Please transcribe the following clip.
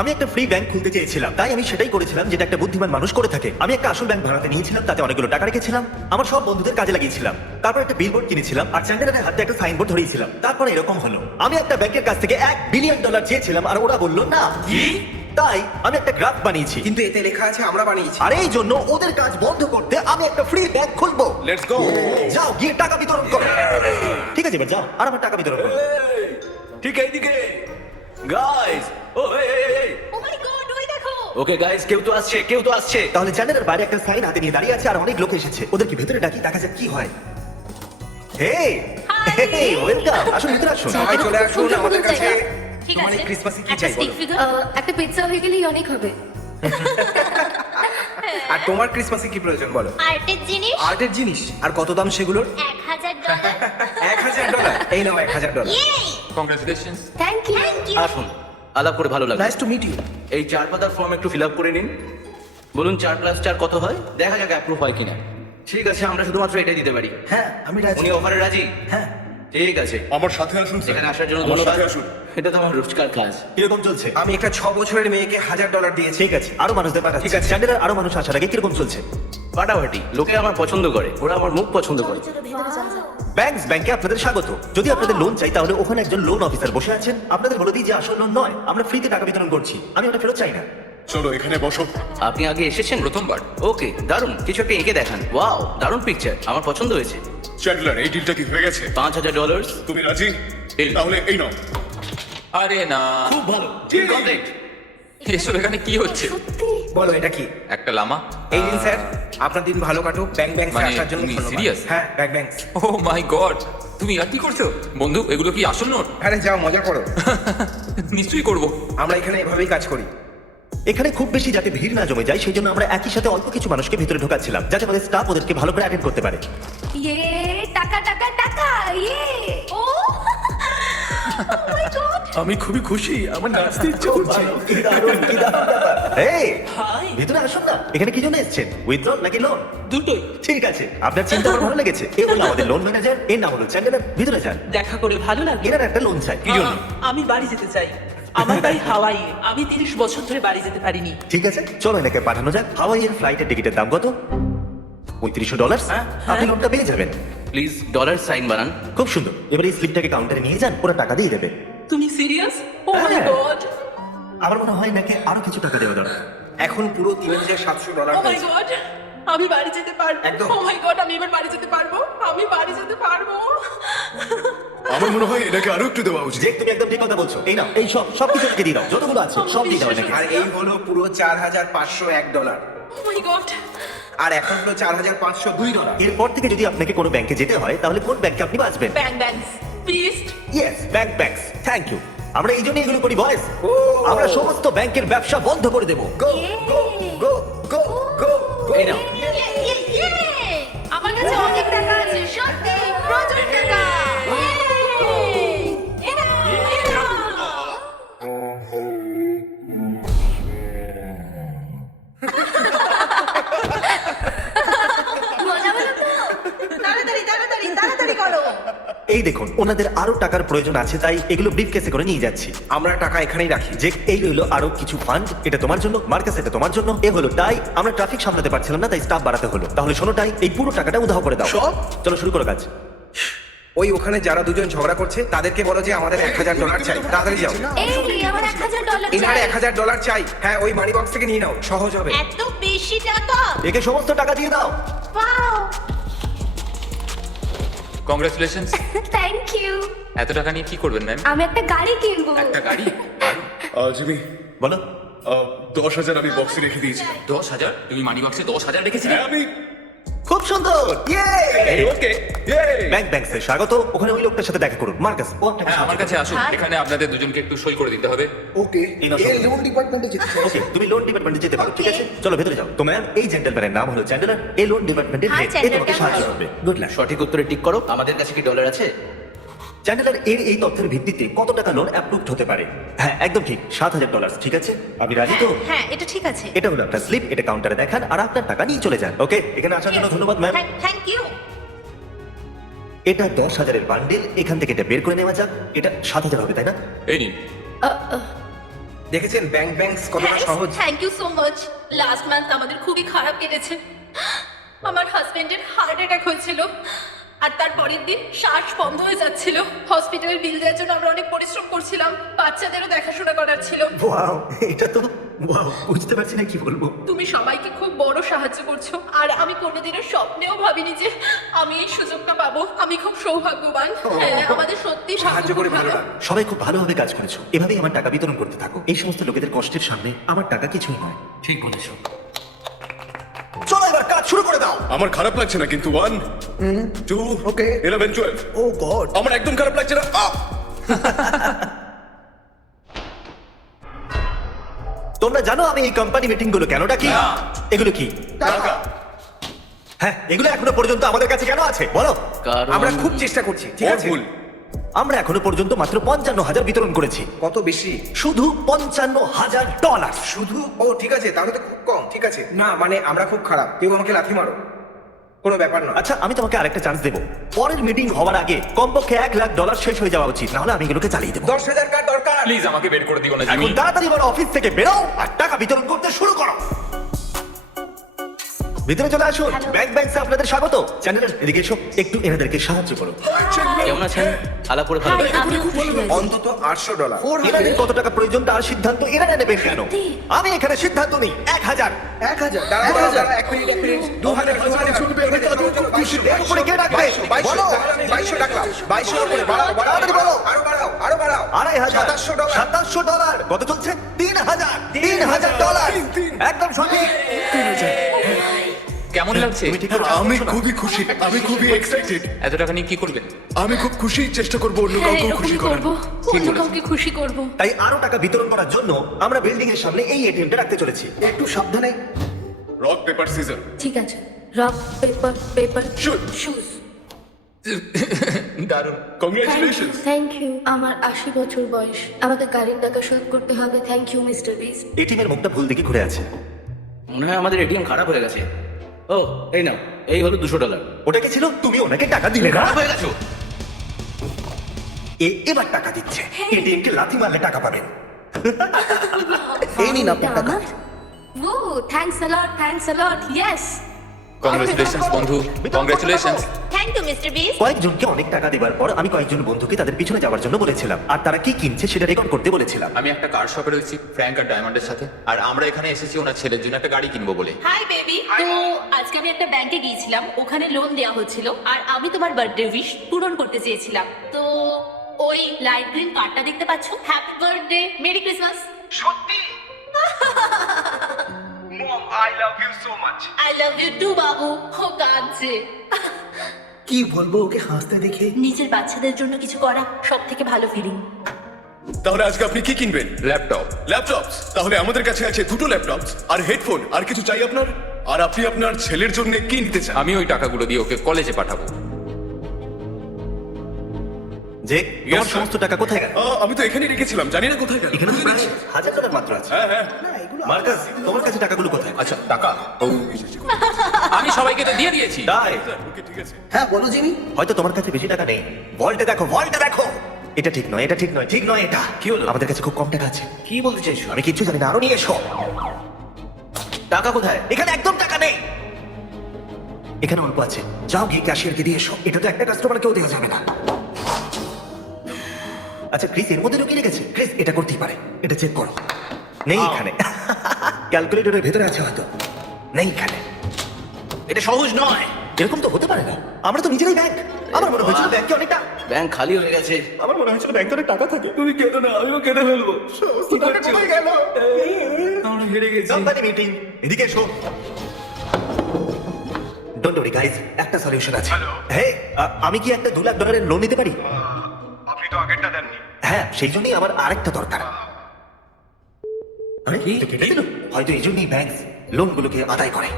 আমি একটা free bank খুলতে চেয়েছিলাম, তাই আমি সেটাই করেছিলাম যেটা একটা বুদ্ধিমান মানুষ করে থাকে। আমি একটা আসল ব্যাংক ভাড়াতে নিয়েছিলাম, তাতে অনেকগুলো টাকা রেখেছিলাম, আমার সব বন্ধুদের কাজে লাগিয়েছিলাম। তারপর একটা বিলবোর্ড কিনেছিলাম আর চ্যান্ডেলারের হাতে একটা সাইনবোর্ড ধরিয়েছিলাম। তারপর এরকম হলো, আমি একটা ব্যাংকের কাছ থেকে $1 বিলিয়ন চেয়েছিলাম আর ওরা বললো না। তাই আমি একটা গ্রাফ বানিয়েছি, কিন্তু এতে লেখা আছে আমরা বানিয়েছি। আর এই জন্য ওদের কাজ বন্ধ করতে আমি একটা ফ্রি ব্যাংক খুলবো। Let's go. যাও গিয়ে টাকা বিতরণ করো। ঠিক আছে এবার যাও আর আমার টাকা বিতরণ করো। ঠিক এইদিকে গাইস। ও এই ও মাই গড, ওই দেখো। ওকে গাইস, কেউ তো আসছে। তাহলে চ্যানেলের বাইরে একটা সাইন হাতে নিয়ে দাঁড়িয়ে আছে আর অনেক লোক এসেছে। ওদেরকে ভেতরে ডাকি, দেখা যাক কি হয়। হেই হেই, ওয়েলকাম, আসুন ভিতরে আসুন। সবাই চলে আসুন আমাদের কাছে। ঠিক তোমার আছে, এই ক্রিসমাসে কি একটা চাই stick বলো? figure। একটা পিৎজা হয়ে গেলেই অনেক হবে। আর তোমার ক্রিসমাসে কি প্রয়োজন বলো? আর্টের জিনিস আর্টের জিনিস। আর কত দাম সেগুলোর? $1000। $1000। এই নাও $1000। Yay, congratulations. Thank you. Thank you. আসুন, আলাপ করে ভালো লাগলো। Nice to meet you. এই 4 পাতার ফর্ম একটু ফিল আপ করে নিন। বলুন 4+4 কত হয়, দেখা যাক অ্যাপ্রুভ হয় কিনা। ঠিক আছে, আমরা শুধুমাত্র এটাই দিতে পারি। হ্যাঁ আমি রাজি। উনি অফারে রাজি? হ্যাঁ। ঠিক আছে, আমার সাথে আসুন স্যার। এখানে আসার জন্য আমার ধন্যবাদ। সাথে আসুন। এটা তো আমার রোজকার কাজ। কিরকম চলছে? আমি একটা 6 বছরের মেয়েকে $1000 দিয়েছি। ঠিক আছে, আরো মানুষদের পাঠাচ্ছি। ঠিক আছে। চ্যানেলের আরো মানুষ আসার আগে কিরকম চলছে? ফাটাফাটি, লোকে আমার পছন্দ করে, ওরা আমার মুখ পছন্দ করে। ব্যাংকস ব্যাংকে আপনাদের স্বাগত। যদি আপনাদের লোন চাই তাহলে ওখানে একজন লোন অফিসার বসে আছেন। আপনাদের বলে দিই যে আসল লোন নয়, আমরা ফ্রিতে টাকা বিতরণ করছি। আমি ওটা ফেরত চাই না। চলো এখানে বসো। আপনি আগে এসেছেন? প্রথমবার। ওকে, দারুণ, কিছু একটা এঁকে দেখান। ওয়াও, দারুণ পিকচার, আমার পছন্দ হয়েছে। চ্যান্ডলার, এই ডিলটা কি হয়ে গেছে? $5000। তুমি রাজি? Deal. তাহলে এই নাও। আরে না, খুব ভালো, ঠিক কমপ্লিট। এসব এখানে কি হচ্ছে? সত্যি? বলো এটা কি? একটা লামা। এই দিন স্যার, আপনার দিন ভালো কাটুক। ব্যাংক ব্যাংকসে মানে আসার জন্য তুমি ধন্যবাদ। serious? হ্যাঁ, ব্যাংক ব্যাংকস। ও মাই গড, তুমি আর কি করছো বন্ধু? এগুলো কি আসল নোট? আরে যাও মজা করো। নিশ্চয়ই করবো। আমরা এখানে এভাবেই কাজ করি। এখানে খুব বেশি যাতে ভিড় না জমে যায় সেই জন্য আমরা একই সাথে অল্প কিছু মানুষকে ভিতরে ঢোকাচ্ছিলাম, যাতে আমাদের স্টাফ ওদেরকে ভালো করে অ্যাটেন্ড করতে পারে। ইয়ে, টাকা টাকা টাকা, ইয়ে। ও মাই গড। আমি খুবই খুশি, আমার নাচতে ইচ্ছে করছে। কি দারুণ, কি দারুণ ব্যাপার। এই, ভিতরে আসুন না। এখানে কি জন্য এসেছেন? উইথড্র নাকি লোন? দুটোই। ঠিক আছে, আপনার চিন্তা আমার ভালো লেগেছে। এ হলো আমাদের লোন ম্যানেজার, এর নাম হলো চ্যান্ডেলার। ভিতরে যান। দেখা করে ভালো লাগলো। এনার একটা লোন চাই। কি জন্য? আমি বাড়ি যেতে চাই। আমার বাড়ি হাওয়াই। আমি 30 বছর ধরে বাড়ি যেতে পারিনি। ঠিক আছে, চলো এনাকে পাঠানো যাক। হাওয়াইয়ের ফ্লাইটের টিকিটের দাম কত? $3500। আপনি লোনটা পেয়ে যাবেন। প্লিজ ডলার সাইন বানান। খুব সুন্দর। এবার এই স্লিপটাকে কাউন্টারে নিয়ে যান, ওরা টাকা দিয়ে দেবে। তুমি সিরিয়াস? ও মাই হ্যাঁ। গড। আমার মনে হয় নাকি আরো কিছু টাকা দেওয়া দরকার। এখন পুরো $3700 ও মাই হয়েছে। গড। আমি বাড়ি যেতে পারবো। একদম। ও মাই গড, আমি এবার বাড়ি যেতে পারবো। আমি বাড়ি যেতে পারবো। আমার মনে হয় এটাকে আরো একটু দেওয়া উচিত। যে তুমি একদম ঠিক কথা বলছো। এই নাও, এই সব কিছু থেকে দিয়ে দাও, যতগুলো আছে সব দিয়ে দাও নাকি। আর এই হলো পুরো $4501। ও মাই গড। আর এখন হলো $4502। এরপর থেকে যদি আপনাকে কোনো ব্যাংকে যেতে হয় তাহলে কোন ব্যাংকে আপনি বাঁচবেন? ব্যাং banks please. Yes, banks. Thank you. আমরা এই জন্য এগুলো করি বয়েস। আমরা সমস্ত ব্যাংকের ব্যবসা বন্ধ করে দেবো। গো গো গো গো গো। এই নাও। ইয়ে, ইয়ে, ইয়ে। আমার কাছে অনেক টাকা আছে, সত্যি প্রচুর টাকা। ইয়ে। এই নাও, এই নাও। মজা হলো তো? তাড়াতাড়ি তাড়াতাড়ি তাড়াতাড়ি করো। এই দেখুন, ওনাদের আরো টাকার প্রয়োজন আছে, তাই এগুলো ব্রিফকেসে করে নিয়ে যাচ্ছি। আমরা টাকা এখানেই রাখি। যে এই হলো আরো কিছু ফান্ড, এটা তোমার জন্য। মার্কাস, এটা তোমার জন্য। এ হলো টাই, আমরা ট্রাফিক সামলাতে পারছিলাম না তাই স্টাফ বাড়াতে হলো। তাহলে শোনো টাই, এই পুরো টাকাটা উধাও করে দাও। সব? চলো শুরু করো কাজ। ওই ওখানে যারা দুজন ঝগড়া করছে তাদেরকে বলো যে আমাদের $1000 চাই। তাড়াতাড়ি যাও। এই, আমার $1000 এনারে চাই। $1000 চাই। হ্যাঁ, ওই মানি বক্স থেকে নিয়ে নাও, সহজ হবে। এত বেশি টাকা? একে সমস্ত টাকা দিয়ে দাও। ওয়াও। কংগ্রাচুলেশনস। Thank you. এত টাকা নিয়ে কি করবেন ম্যাম? আমি একটা গাড়ি কিনবো। একটা গাড়ি? জিমি, বলো। 10,000 আমি বক্সে রেখে দিয়েছি। 10,000? তুমি মানি বক্সে 10,000 রেখেছিলে? হ্যাঁ, আমি খুব সুন্দর। ইয়ে! ওকে। ব্যাংকসে স্বাগত। ওখানে ওই লোকটার সাথে দেখা করুন, মার্কাস। ও আপনাকে হ্যাঁ, আমার সাহায্য কাছে আসুন। এখানে আপনাদের দুজনকে একটু সই করে দিতে হবে। ওকে, এই নাও, এই লোন ডিপার্টমেন্টে যেতে চাই। ওকে, তুমি লোন ডিপার্টমেন্টে যেতে পারো, ঠিক আছে? চলো ভেতরে যাও। তো ম্যাম, এই জেন্টলম্যানের নাম হলো চ্যান্ডেলার। এই লোন ডিপার্টমেন্টের Hi, হেড। এ Chandler, তোমাকে কেমন সাহায্য আছো? করবে। Good luck. সঠিক উত্তরে টিক করো। আমাদের কাছে কি ডলার আছে? চ্যান্ডেলার, এর এই তথ্যের ভিত্তিতে কত টাকা লোন অ্যাপ্রুভড হতে পারে? হ্যাঁ, একদম ঠিক, $7,000। ঠিক আছে, আপনি রাজি তো? হ্যাঁ, এটা ঠিক আছে। এটা হলো আপনার স্লিপ, এটা কাউন্টারে দেখান আর আপনার টাকা নিয়ে চলে যান। ওকে, এখানে আসার জন্য ধন্যবাদ ম্যাম। Thank you. এটা 10,000-এর বান্ডিল, এখান থেকে এটা বের করে নেওয়া যাক। এটা 7,000 হবে, তাই না? এই নিন। দেখেছেন ব্যাংক কতটা সহজ। Thank you so much. Last month আমাদের খুবই খারাপ কেটেছে। আমার হাজবেন্ডের হার্ট অ্যাটাক হয়েছিল আর তার পরের দিন শ্বাস বন্ধ হয়ে যাচ্ছিল। হসপিটালের বিল দেওয়ার জন্য আমরা অনেক পরিশ্রম করছিলাম, বাচ্চাদেরও দেখাশোনা করার ছিল। ওয়াও, এটা তো ওয়াও, বুঝতে পারছি না কি বলবো। তুমি সবাইকে খুব বড় সাহায্য করছো আর আমি কোনোদিনও স্বপ্নেও ভাবিনি যে আমি এই সুযোগটা পাবো। আমি খুব সৌভাগ্যবান। হ্যাঁ, আমাদের সত্যি সাহায্য করে ভালো লাগলো। সবাই খুব ভালোভাবে কাজ করেছো, এভাবেই আমার টাকা বিতরণ করতে থাকো। এই সমস্ত লোকেদের কষ্টের সামনে আমার টাকা কিছুই নয়। ঠিক বলেছো। চলো এবার কাজ শুরু করে দাও। আমার খারাপ লাগছে না, কিন্তু 1 2 Okay. 11 12 ও গড, আমার একদম খারাপ লাগছে না। তোমরা জানো আমি এই কোম্পানি মিটিং গুলো কেন ডাকি? এগুলো কি? টাকা। হ্যাঁ, এগুলো এখনো পর্যন্ত আমাদের কাছে কেন আছে বলো? কারণ আমরা খুব চেষ্টা করছি, ঠিক ওর আছে? ভুল। আমরা এখনো পর্যন্ত মাত্র 55,000 বিতরণ করেছি। কত বেশি? শুধু $55,000। শুধু? ও ঠিক আছে, তাহলে তো খুব কম। ঠিক আছে, না মানে আমরা খুব খারাপ, কেউ আমাকে লাথি মারো, কোনো ব্যাপার না। আচ্ছা, আমি তোমাকে আরেকটা চান্স দেবো। পরের মিটিং হওয়ার আগে কমপক্ষে $1,00,000 শেষ হয়ে যাওয়া উচিত, নাহলে আমি এগুলোকে চালিয়ে দেবো। 10,000 কার দরকার। প্লিজ আমাকে বের করে দিও না জিমি। এখন তাড়াতাড়ি বড় অফিস থেকে বেরো আর টাকা বিতরণ করতে শুরু করো। ভিতরে চলে আসুন। ব্যাংকসে আপনাদের স্বাগত। চ্যানেলের এদিকে এসো, একটু এনাদেরকে সাহায্য করো। কেমন আছেন? আলাপ করে ভালো লাগলো। আমি খুশি হয়েছি। অন্তত $800। এনাদের কত টাকা প্রয়োজন তার সিদ্ধান্ত এনারা নেবেন কেন? আমি এখানে সিদ্ধান্ত নিই 1,000। 1,000। দাঁড়াও, 1 মিনিট 2,000 এর উপরে কে ডাকবে? বলো। 2200 টাকা। 2200 উপরে বাড়াও, তাড়াতাড়ি বলো। আরো বাড়াও। $2,500। $700। $700। কত চলছে? $3,000। একদম সঠিক। কেমন লাগছে? তুমি ঠিক করে আমি শোনো। খুবই খুশি, আমি খুবই এক্সাইটেড। এত টাকা নিয়ে কি করবেন? আমি খুব খুশি, চেষ্টা করব অন্য হ্যাঁ, কাউকেও খুশি এরকমই করার। করবো। অন্য কাউকে খুশি করবো। তাই আরো টাকা বিতরণ করার জন্য আমরা বিল্ডিং এর সামনে এই এটিএমটা রাখতে চলেছি। একটু সাবধানে। Rock paper scissor. ঠিক আছে, রক পেপার পেপার Shoot. শুজ। দারুণ। কংগ্রাচুলেশনস। Thank you. আমার 80 বছর বয়স, আমাদের গাড়ির টাকা শোধ করতে হবে। থ্যাংক ইউ মিস্টার বিস। এটিএমের মুখটা ভুল দিকে ঘুরে আছে। মনে হয় আমাদের এটিএম খারাপ হয়ে গেছে। ও এই না, এই হলো $200। ওটা কে ছিল? তুমি ওনাকে টাকা দিলে না? খারাপ হয়ে গেছো। এবার টাকা দিচ্ছে। এটিএম কে লাথি মারলে টাকা পাবেন। এই নিন আপনার টাকা। ও thanks a lot, thanks a lot. Yes. Congratulations বন্ধু, কংগ্রাচুলেশনস। থ্যাংক ইউ মিস্টার বিস। কয়েকজনকে অনেক টাকা দেবার পর আমি কয়েকজন বন্ধুকে তাদের পিছনে যাওয়ার জন্য বলেছিলাম, আর তারা কি কিনছে সেটা রেকর্ড করতে বলেছিলাম। আমি একটা কার শপে রয়েছি ফ্র্যাঙ্ক আর ডায়মন্ডের সাথে, আর আমরা এখানে এসেছি ওনার ছেলের জন্য একটা গাড়ি কিনবো বলে। Hi baby. তো আজকে আমি একটা ব্যাংকে গিয়েছিলাম, ওখানে লোন দেওয়া হচ্ছিল আর আমি তোমার বার্থডে উইশ পূরণ করতে চেয়েছিলাম। তো ওই লাইট গ্রিন কার্ডটা দেখতে পাচ্ছো? Happy birthday, merry Christmas. সত্যি? Mom, I love you so much. I love you too বাবু। ও কাঁদছে। কি বলবো ওকে হাসতে দেখে? নিজের বাচ্চাদের জন্য কিছু করা সব থেকে ভালো ফিলিং। তাহলে আজকে আপনি কি কিনবেন? ল্যাপটপ। ল্যাপটপস। তাহলে আমাদের কাছে আছে 2টো ল্যাপটপস আর হেডফোন। আর কিছু চাই আপনার? আর আপনি আপনার ছেলের জন্য কি নিতে চান? আমি ওই টাকাগুলো দিয়ে ওকে কলেজে পাঠাবো। যে তোমার sir. সমস্ত টাকা কোথায় গেল? আমি তো এখানেই রেখেছিলাম, জানি না কোথায় গেল। এখানে তো প্রায় $1,000 মাত্র আছে। হ্যাঁ হ্যাঁ। মার্কাস, তোমার কাছে টাকাগুলো কোথায়? আচ্ছা টাকা। ও, আমি সবাইকে তো দিয়ে দিয়েছি। তাই? ওকে ঠিক আছে। হ্যাঁ বলো জিমি। হয়তো তোমার কাছে বেশি টাকা নেই। ভল্টে দেখো, ভল্টে দেখো। এটা ঠিক নয়, এটা ঠিক নয়, ঠিক নয় এটা। কি হলো? আমাদের কাছে খুব কম টাকা আছে। কি বলতে চাইছো? আমি কিচ্ছু জানি না, আরো নিয়ে এসো। টাকা কোথায়? এখানে একদম টাকা নেই। এখানে অল্প আছে, যাও গিয়ে ক্যাশিয়ারকে দিয়ে এসো। এটা তো একটা কাস্টমারকেও দেওয়া যাবে না। আচ্ছা ক্রিস এর মধ্যে ঢুকিয়ে রেখেছে। ক্রিস এটা করতেই পারে, এটা চেক করো। নেই এখানে। ক্যালকুলেটরের ভেতরে আছে হয়তো। নেই এখানে। এটা সহজ নয়। এরকম তো হতে পারে না, আমরা তো নিজেরাই ব্যাংক। আমার মনে হয়েছিল ব্যাংকে অনেক টাকা। ব্যাংক খালি হয়ে গেছে। আমার মনে হয়েছিল ব্যাংকে অনেক টাকা থাকে। তুমি কেঁদো না, আমিও কেঁদে ফেলবো। টাকা কোথায় গেল? আমরা হেরে গেছি। কোম্পানি মিটিং, এদিকে এসো। ডোন্ট ওয়ারি গাইস, একটা সলিউশন আছে। হে, আমি কি একটা $2,00,000 লোন নিতে পারি? আপনি তো আগেরটা দেননি। হ্যাঁ, সেই জন্যই আমার আরেকটা দরকার। আরে, তো কেটে দিল। হয়তো এই জন্যই ব্যাংক লোনগুলোকে আদায় করে।